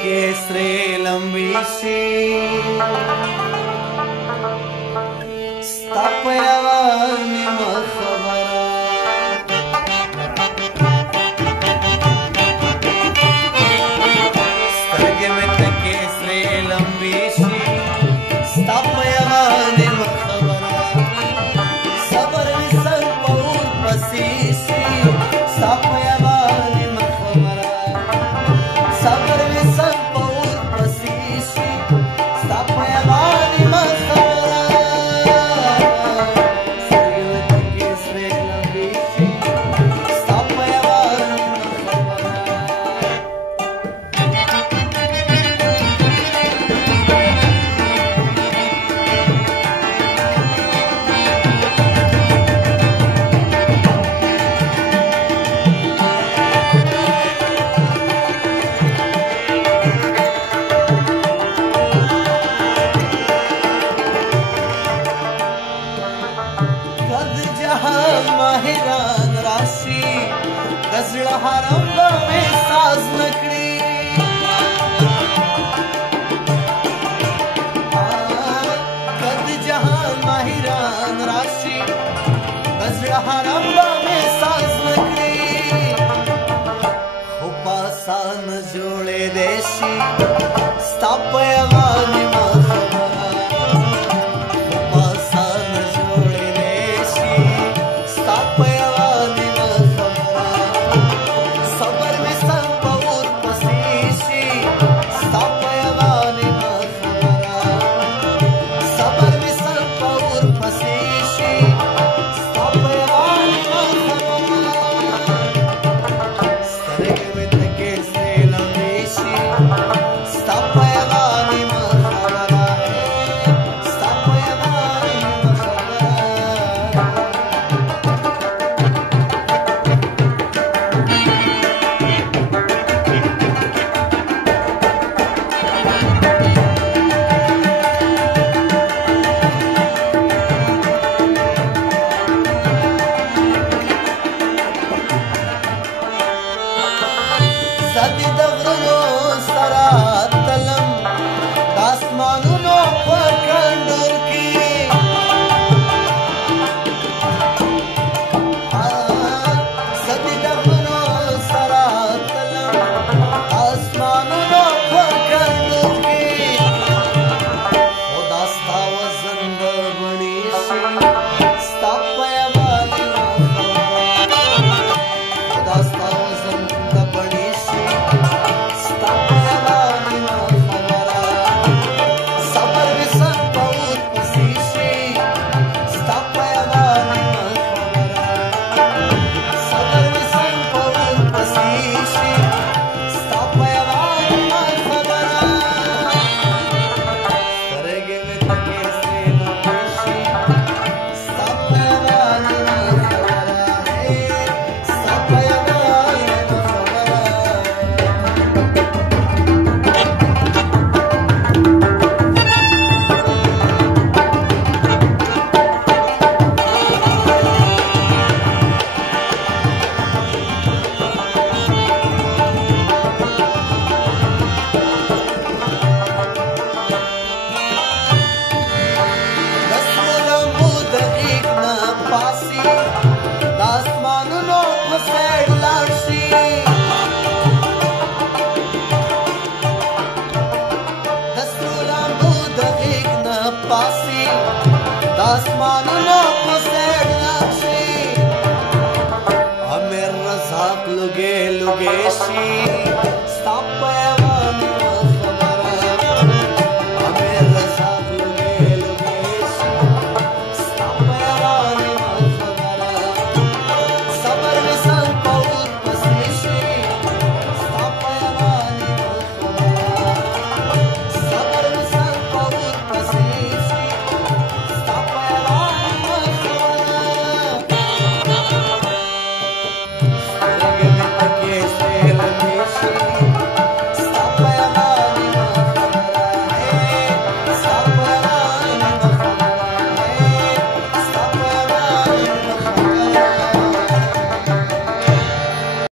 کې سرې لمبې شي ستا په یوه نیمه خبره سترګې مې تکې سرې لمبې شي ستا په یوه نیمه خبره صبر مې سر په اور پسې شي ستا په یوه نیمه خبره صبر مې سر په اور پسې شي ستا په یوه نیمه خبره ماهران راشي د زړه حرم به مې ساز نه کړي که د جهان ماهران راشي د زړه حرم به مې ساز نه کړي خو په اسانه جوړېدی شي